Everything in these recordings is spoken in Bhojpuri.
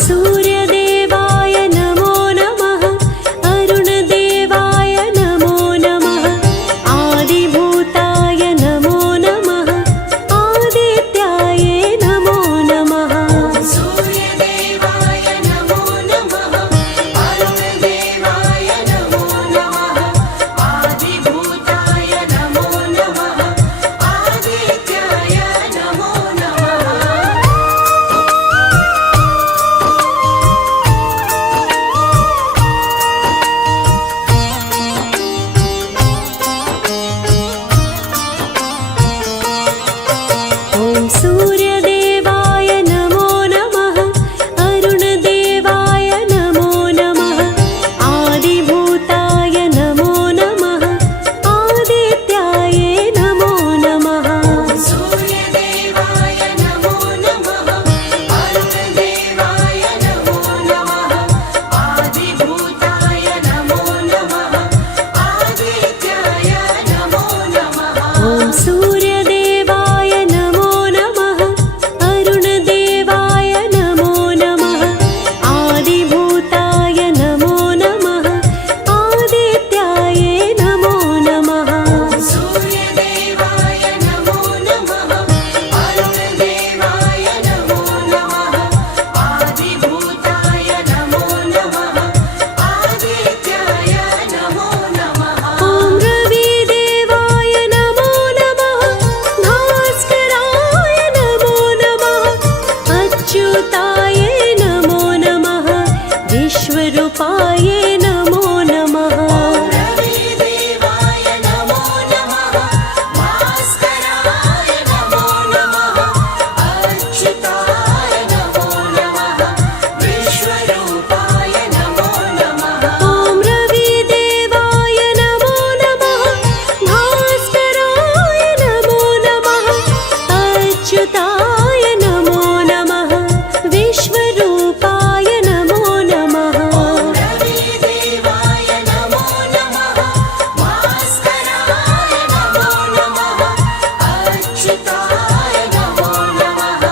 सूर्यदेवाय नमो नमः विश्वरूपाय नमो नमः। रविदेवाय नमो नमः। भास्कराय नमो नमः। अच्युताय नमो नमः। विश्वरूपाय नमो नमः। ॐ रविदेवाय नमो नमः। भास्कराय नमो नमः। अच्युताय नमो नमः। विश्वरूपाय नमो नमः। रविदेवाय नमो नमः। भास्कराय नमो नमः। अच्युताय नमो नमः।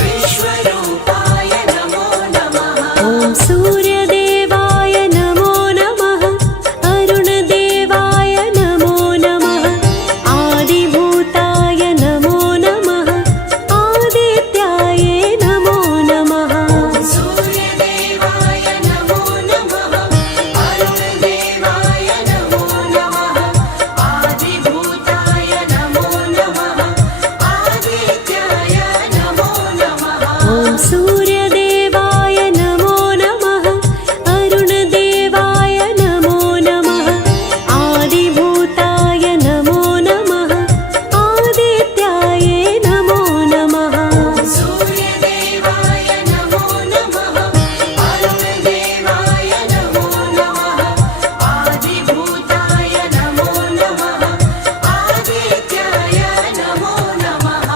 विश्वरूपाय नमो नमः। ॐ सूर्यदेवाय नमो नमः। अरुणदेवाय नमो नमः। आदिभूताय नमो नमः। आदित्याय नमो नमः। सूर्यदेवाय नमो नमः। अरुणदेवाय नमो नमः। आदिभूताय नमो नमः। आदित्याय नमो नमः। ॐ सूर्यदेवाय नमो नमः। अरुणदेवाय नमो नमः। आदिभूताय नमो नमः। आदित्याय नमो नमः। सूर्यदेवाय नमो नमः। अरुणदेवाय नमो नमः। आदिभूताय नमो नमः। आदित्याय नमो नमः।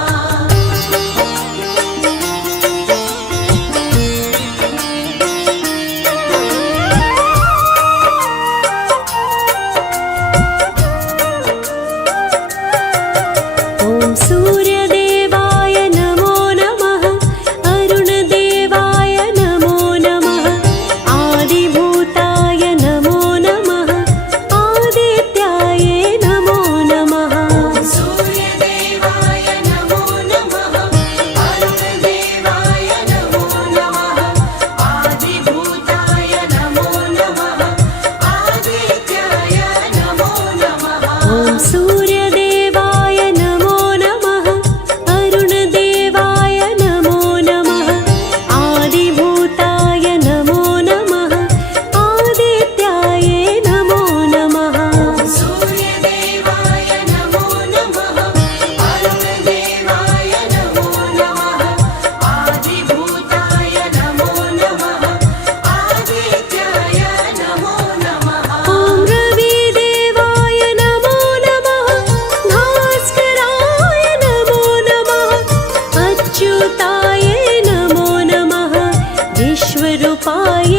ॐ सूर्यदेवाय नमो नमः। अरुणदेवाय नमो नमः। आदिभूताय नमो नमः। आदित्याय नमो नमः। सूर्यदेवाय नमो नमः। अरुणदेवाय नमो नमः। आदिभूताय नमो नमः। आदित्याय नमो नमः। ॐ सूर्यदेवाय नमो नमः। अरुणदेवाय नमो नमः। आदिभूताय नमो नमः। आदित्याय नमो नमः। सूर्यदेवाय नमो नमः। अरुणदेवाय नमो नमः। आदिभूताय नमो नमः। आदित्याय नमो नमः। ॐ रविदेवाय नमो नमः। भास्कराय नमो नमः। अच्युताय नमो नमः। विश्वरूपाय